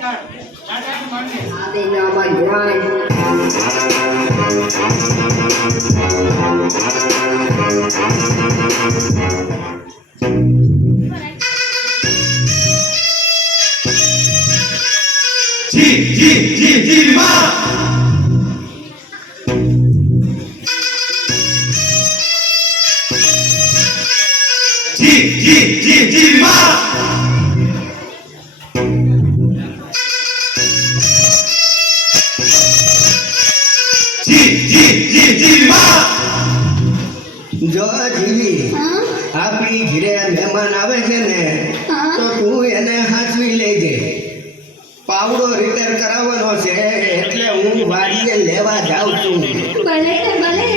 Happy New Year, Ji, ji, ji, ji, ma! Ji, ji, ji, ji, ma! જો જીવી આપણી ઘરે મહેમાન આવે છે ને તો તું એને હાચવી લેજે. પાવડો રિપેર કરાવવાનો છે એટલે હું વાડીએ લેવા જાઉં છું. ભલે ભલે.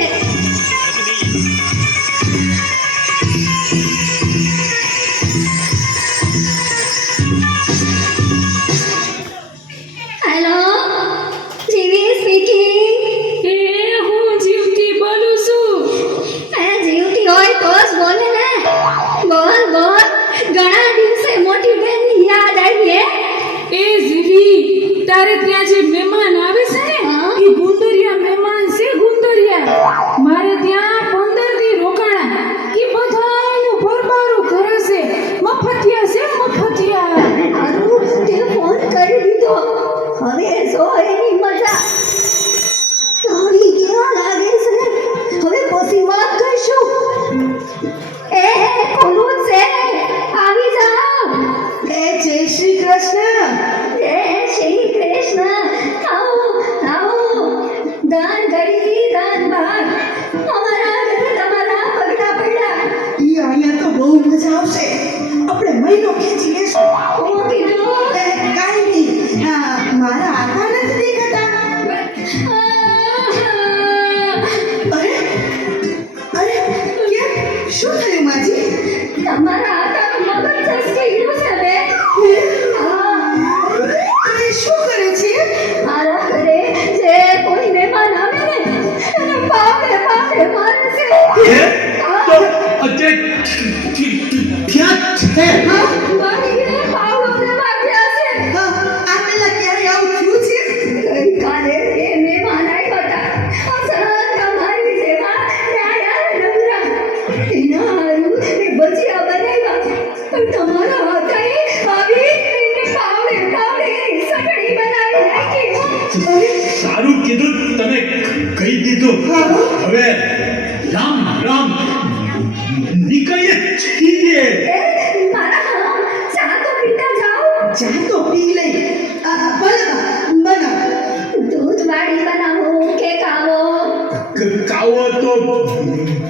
ક્યારેક ત્યાં જે મહેમાન આવે શું થયું માજી તમારા ઘરમાંથી નીકળીએ છીએ ચા તો પી લઈ બનાવો દૂધ વાળી બનાવો કે કાવો કાવો તો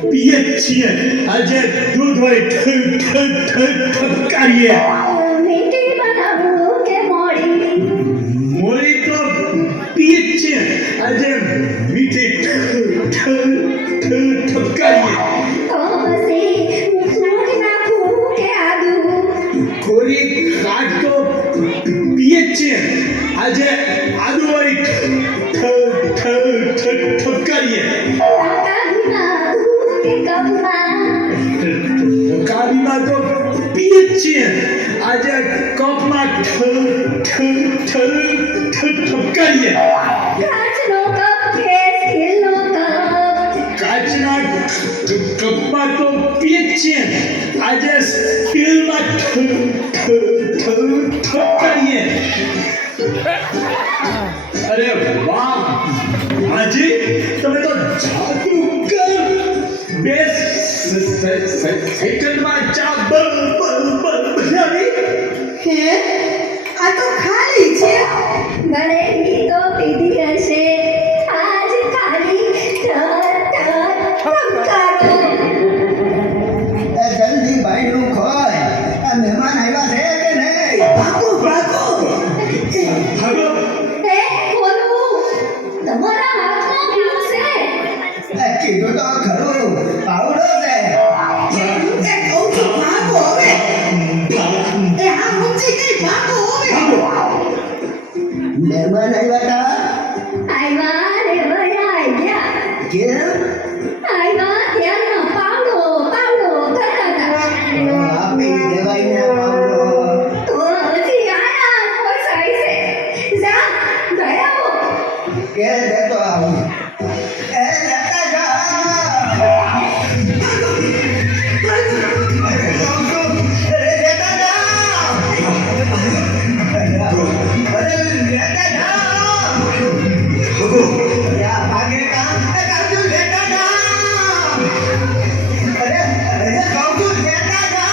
પીએ છીએ આજે દૂધ હોય ઠકારીએ આજે આજુબારી ઠપકારીએ. કપમાં તો પીએ જ છીએ. આજે કપમાં ઠલ ઠલ ઠલ ઠપકારીએ. કાચનો કપ છે સ્ટીલનો કપ. કાચના કપમાં તો પીએ છીએ. આજે સ્ટીલમાં ઠલ આ તો ખાલી છે. ઘરે તો પીધી હશે. આજ ખાલી જલ્દી ભાઈ નું ખોય આ મહેમાન આવ્યા છે કે નહીં? ભાગો કીધું તો ખરું. निर्मल नहीं बेटा आई बा निर्मल आई क्या क्यों आई बा क्या ना पालो पालो करता था आप ही दवाई ना पालो तो जी आया कोई सही से जा गया वो क्या અરે રજા કહું છું બેટા